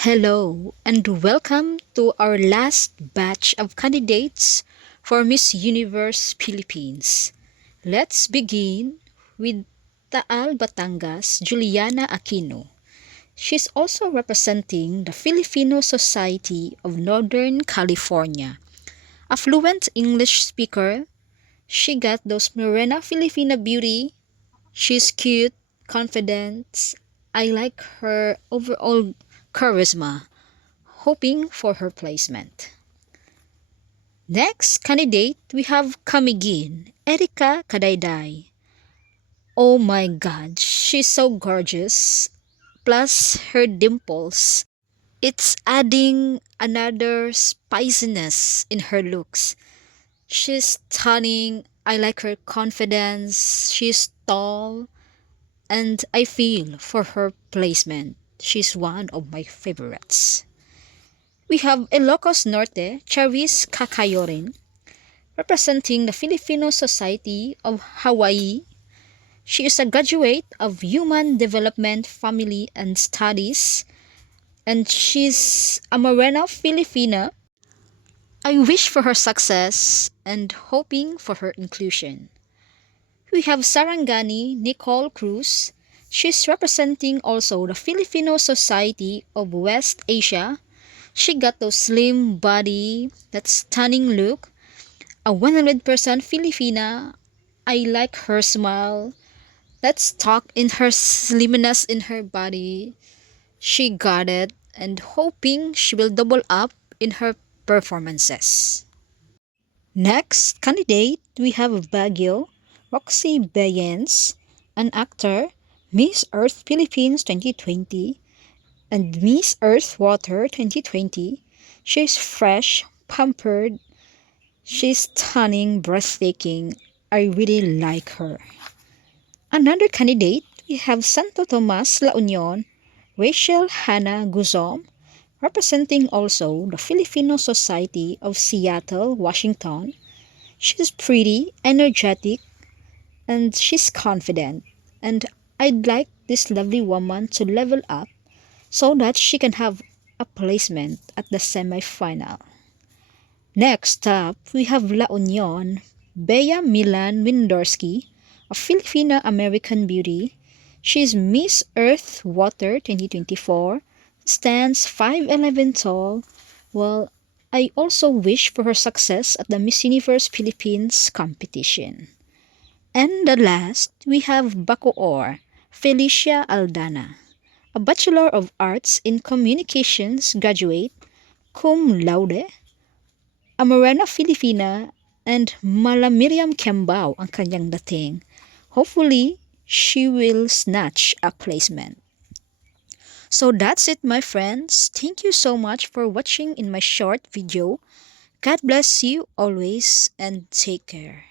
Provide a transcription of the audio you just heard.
Hello and welcome to our last batch of candidates for Miss Universe Philippines. Let's begin with Taal Batangas Juliana Aquino. She's also representing the Filipino Society of Northern California. A fluent English speaker, she got those Morena Filipina beauty. She's cute, confident. I like her overall charisma, hoping for her placement. Next candidate, we have Kamigin, Erika Kadayday. Oh my god, she's so gorgeous. Plus her dimples. It's adding another spiciness in her looks. She's stunning. I like her confidence. She's tall. And I feel for her placement. She's one of my favorites. We have Ilocos Norte, Charis Kakayorin, representing the Filipino Society of Hawaii. She is a graduate of Human Development, Family and Studies, and she's a Morena Filipina. I wish for her success and hoping for her inclusion. We have Sarangani Nicole Cruz. She's representing also the Filipino Society of West Asia. She got those slim body, that stunning look, a 100% Filipina. I like her smile. Let's talk in her slimness in her body. She got it and hoping she will double up in her performances. Next candidate, we have Baguio, Roxy Bayens, an actor, Miss Earth Philippines 2020 and Miss Earth Water 2020. She's fresh, pampered, she's stunning, breathtaking. I really like her. Another candidate, we have Santo Tomas La Union, Rachel Hannah Guzom, representing also the Filipino Society of Seattle, Washington. She's pretty, energetic, and she's confident. And I'd like this lovely woman to level up so that she can have a placement at the semi-final. Next up, we have La Union, Bea Milan Windorsky, a Filipina-American beauty. She's Miss Earth Water 2024, stands 5'11 tall. Well, I also wish for her success at the Miss Universe Philippines competition. And the last, we have Bacoor, Felicia Aldana, a Bachelor of Arts in Communications graduate, cum laude, a Morena Filipina, and Mala Miriam Kembao ang kanyang dating. Hopefully, she will snatch a placement. So that's it, my friends. Thank you so much for watching in my short video. God bless you always and take care.